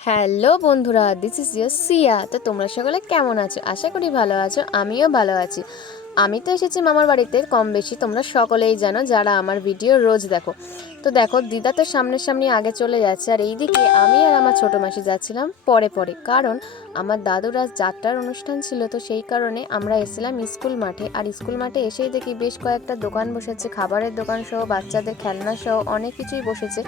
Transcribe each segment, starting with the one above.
Hello বন্ধুরা this is ইয়ার সিয়া তো তোমরা সকলে কেমন আছো? আশা করি ভালো আছো, আমিও ভালো আছি। আমি তো এসেছি মামার বাড়িতে, কম বেশি তোমরা সকলেই জানো যারা আমার ভিডিও রোজ দেখো। তো দেখো, দিদা তো সামনের সামনে আগে চলে যাচ্ছে আর এইদিকে আমি আর আমার ছোটো মাসি যাচ্ছিলাম পরে পরে। কারণ আমার দাদুর আজ যাত্রার অনুষ্ঠান ছিল তো সেই কারণে আমরা এসেছিলাম স্কুল মাঠে। আর স্কুল মাঠে এসেই দেখি বেশ কয়েকটা দোকান বসেছে, খাবারের দোকান সহ, বাচ্চাদের খেলনা সহ, অনেক কিছুই বসেছে।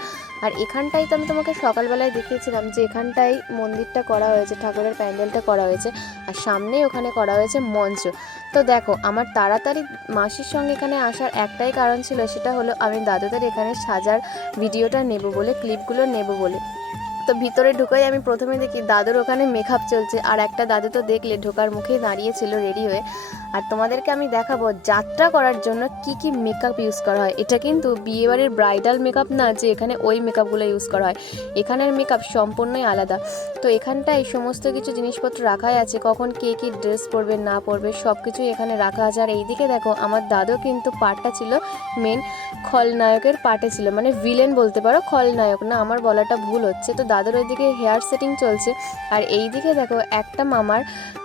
আর এখানটাই তো আমি তোমাকে সকালবেলায় দেখিয়েছিলাম যে এখানটাই মন্দিরটা করা হয়েছে, ঠাকুরের প্যান্ডেলটা করা হয়েছে। আর সামনেই ওখানে করা হয়েছে মঞ্চ। তো দেখো, আমার তাড়াতাড়ি মাসির সঙ্গে এখানে আসার একটাই কারণ ছিল, সেটা হলো আমি দাদুদের এখানে সাজার ভিডিওটা নেব বলে, ক্লিপগুলো নেব বলে। তো ভিতরে ঢুকাই আমি প্রথমে দেখি দাদুর ওখানে মেকআপ চলছে, আর একটা দাদু তো দেখলে ঢোকার মুখেই দাঁড়িয়েছিল রেডি হয়ে। আর তোমাদেরকে আমি দেখাবো যাত্রা করার জন্য কি কি মেকআপ ইউজ করা হয়। এটা কিন্তু বিয়েবাড়ির ব্রাইডাল মেকআপ না, যে এখানে ওই মেকআপগুলো ইউজ করা হয়। এখানের মেকআপ সম্পূর্ণই আলাদা। তো এখানটায় সমস্ত কিছু জিনিসপত্র রাখাই আছে, কখন কে কী ড্রেস পরবে, না পরবে সব কিছুই এখানে রাখা আছে। আর এইদিকে দেখো, আমার দাদু কিন্তু পার্টটা ছিল মেন খলনায়কের পার্টে ছিল মানে ভিলেন বলতে পারো, খলনায়ক না, আমার বলাটা ভুল হচ্ছে। তো দাদুর ওইদিকে হেয়ার সেটিং চলছে। আর এই দিকে দেখো একটা মামার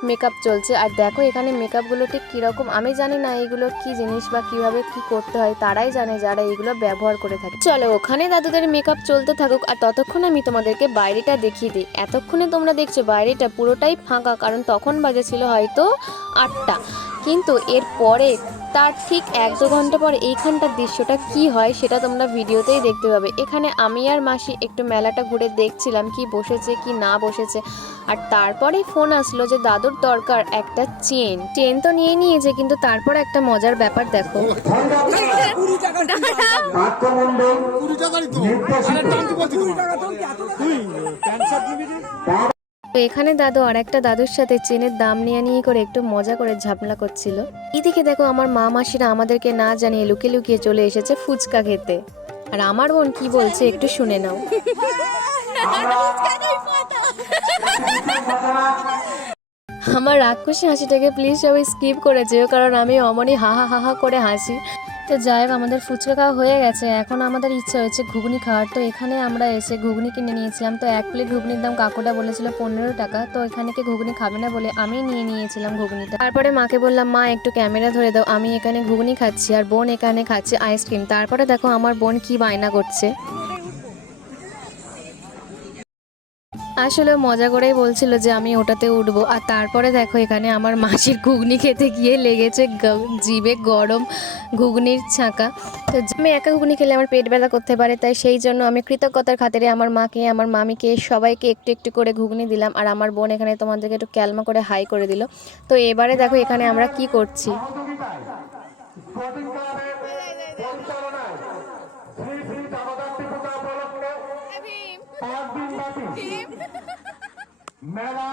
মেকআপ চলছে। আর দেখো এখানে মেকআপগুলো ঠিক কীরকম? আমি জানি না এইগুলো কি জিনিস বা কীভাবে কি করতে হয়, তারাই জানে যারা এইগুলো ব্যবহার করে থাকে। চলো ওখানে দাদুদের মেকআপ চলতে থাকুক, আর ততক্ষণ আমি তোমাদেরকে বাইরেটা দেখিয়ে দিই। এতক্ষণে তোমরা দেখছ বাইরেটা পুরোটাই ফাঁকা, কারণ তখন বাজেছিল হয়তো আটটা। কিন্তু এর পরে তার ঠিক এক দু ঘণ্টা পর এইখানটার দৃশ্যটা কি হয় সেটা তোমরা ভিডিওতেই দেখতে পাবে। এখানে আমি আর মাসি একটু মেলাটা ঘুরে দেখছিলাম কি বসেছে কি না বসেছে। আর তারপরেই ফোন আসলো যে দাদুর দরকার একটা চেন। চেন তো নিয়ে নিয়েছে কিন্তু তারপর একটা মজার ব্যাপার দেখো। তো এখানে দাদু আর একটা দাদুর সাথে চেনের দাম নিয়ে নিয়ে করে একটু মজা করে ঝাপলা করছিল। এদিকে দেখো আমার মা মাসিরা আমাদেরকে না জানিয়ে লুকিয়ে লুকিয়ে চলে এসেছে ফুচকা খেতে। আর আমার বোন কি বলছে একটু শুনে নাও। আমার রাক্ষসী হাসিটাকে প্লিজ সবাই স্কিপ করে যেও, কারণ আমি অমনই হা হা হা হা করে হাসি। তো যাই হোক, আমাদের ফুচকা খাওয়া হয়ে গেছে। এখন আমাদের ইচ্ছা হয়েছে ঘুগনি খাওয়ার। তো এখানে আমরা এসে ঘুগনি কিনে নিয়েছিলাম। তো এক প্লেট ঘুগনির দাম কাকুটা বলেছিল পনেরো টাকা। তো এখানে কি ঘুগনি খাবে না বলে আমি নিয়ে নিয়েছিলাম ঘুগনিটা। তারপরে মাকে বললাম, মা, একটু ক্যামেরা ধরে দাও। আমি এখানে ঘুগনি খাচ্ছি আর বোন এখানে খাচ্ছে আইসক্রিম। তারপরে দেখো, আমার বোন কি বায়না করছে। আসলে মজা করেই বলছিল যে আমি ওটাতে উঠবো। আর তারপরে দেখো এখানে আমার মাসির ঘুগনি খেতে গিয়ে লেগেছে জিভে গরম ঘুগনির ছাঁকা। তো আমি একা ঘুগনি খেলে আমার পেট ব্যথা করতে পারে, তাই সেই জন্য আমি কৃতজ্ঞতার খাতিরে আমার মাকে, আমার মামিকে, সবাইকে একটু একটু করে ঘুগনি দিলাম। আর আমার বোন এখানে তোমাদেরকে একটু ক্যালমা করে হাই করে দিল। তো এবারে দেখো এখানে আমরা কি করছি। শ্রী শ্রী পূজা উপলক্ষে পাঁচ দিন ব্যাপী মেলা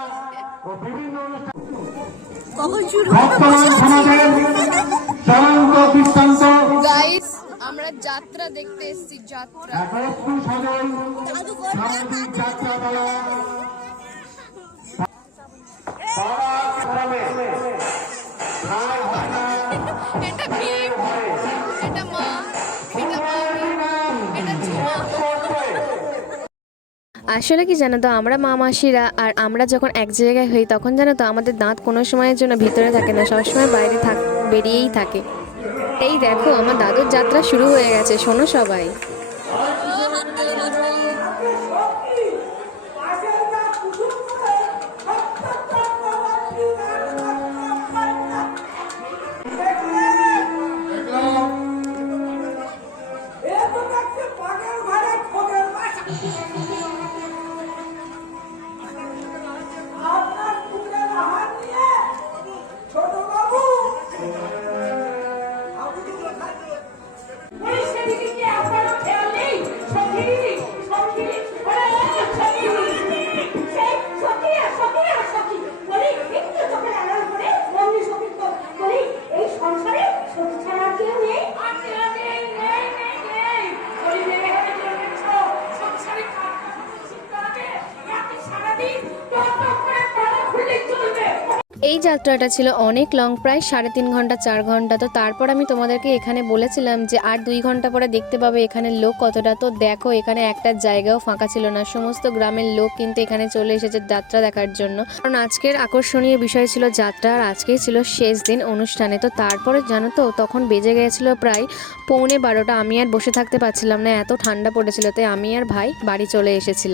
ও বিভিন্ন অনুষ্ঠান। বর্তমান সমাজের চলন্ত দৃষ্টান্ত। গাইস আমরা যাত্রা দেখতে এসেছি যাত্রা। একত্র সজল সামাজিক যাত্রা বলা। খায় না এটা ভীম এটা মা। আসলে কি জানো তো, আমরা মা মাসিরা আর আমরা যখন এক জায়গায় হই, তখন জানো তো আমাদের দাঁত কোনো সময়ের জন্য ভিতরে থাকে না, সবসময় বাইরে থাক, বেরিয়েই থাকে। এই দেখো, আমার দাদুর যাত্রা শুরু হয়ে গেছে, শোনো সবাই। এই যাত্রাটা ছিল অনেক লং, প্রায় সাড়ে তিন ঘণ্টা, চার ঘণ্টা। তো তারপর আমি তোমাদেরকে এখানে বলেছিলাম যে আর দুই ঘণ্টা পরে দেখতে পাবে এখানে লোক কতটা। তো দেখো, এখানে একটা জায়গাও ফাঁকা ছিল না। সমস্ত গ্রামের লোক কিন্তু এখানে চলে এসেছে যাত্রা দেখার জন্য। কারণ আজকের আকর্ষণীয় বিষয় ছিল যাত্রা, আর আজকেই ছিল শেষ দিন অনুষ্ঠানে। তো তারপরে জানো তো, তখন বেজে গিয়েছিল প্রায় পৌনে বারোটা। আমি আর বসে থাকতে পারছিলাম না, এত ঠান্ডা পড়েছিল। তাই আমি আর ভাই বাড়ি চলে এসেছিলাম।